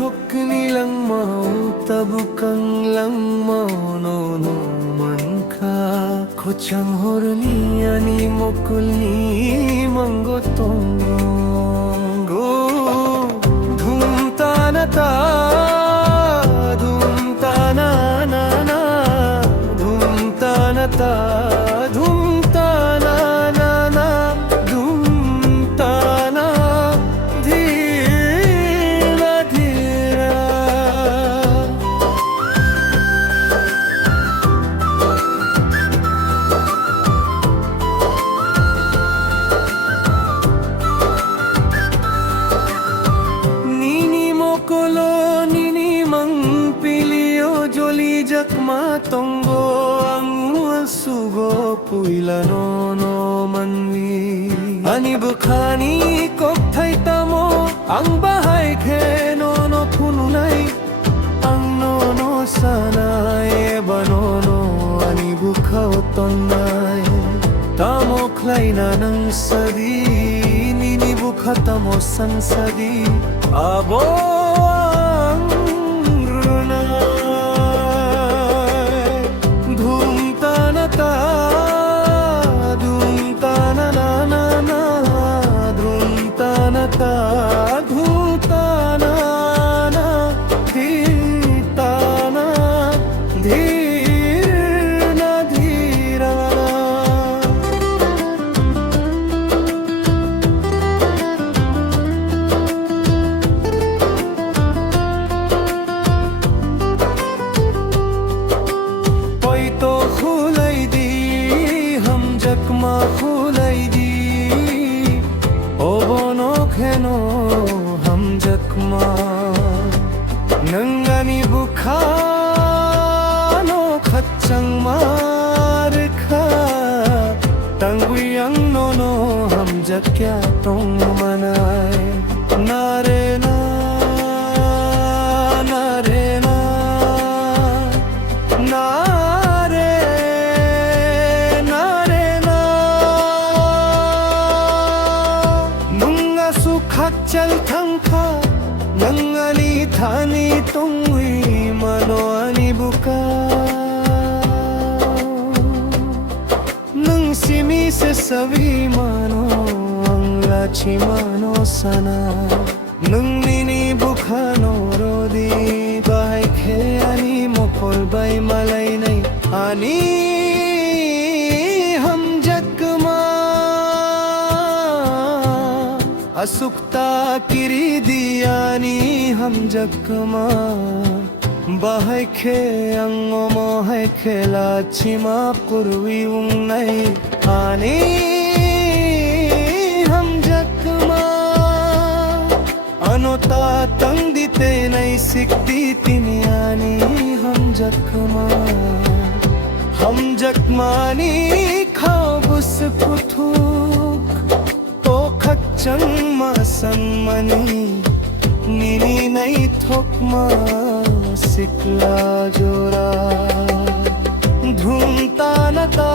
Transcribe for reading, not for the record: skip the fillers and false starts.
thok nilang mau tabukang lang mau no no man ka kochang horni ani mokul ni mangotong go dhum ta na ta dhum ta na na na dhum ta na ta dhum ta na na na dhum ta na dhira dhira nini mokolo nini mang pilio joli jakma tonggo ang sugo puila no no manwi ani bukhani kok thai tamo ang bahay khe no no phununai ang no no sanai bano no ani bukhao tonai tamo klaina nang sadi nini bukha tamo sansadi abo ang runai dhum ta na ta dhum ta na na na na dhum ta na ta dhum ta na na dhir ta na dhir na dhira poi to khulai di hum jakma khulai di o bono kheno hum jakma nangani bukha no khachang mar kha tanguyang no no hum jakya tong manai nare na nare na nare nare na nunga sukhak chal thangkha nangani thani tongui mano ani buka nung simi se savi mano ang lachi mano sana nung nini bukha no rodi bai khe ani mokol bai malai nai ani hum jakma asukta kiri diani hum jakma bahai khe ango mohai khela chima kurwi ungai ani hum jakma anota tang dite nai sikti tiniani hum jakmani khabus puthuk to khachang ma sanmani nini nai thokma sikla jora dhum ta na ta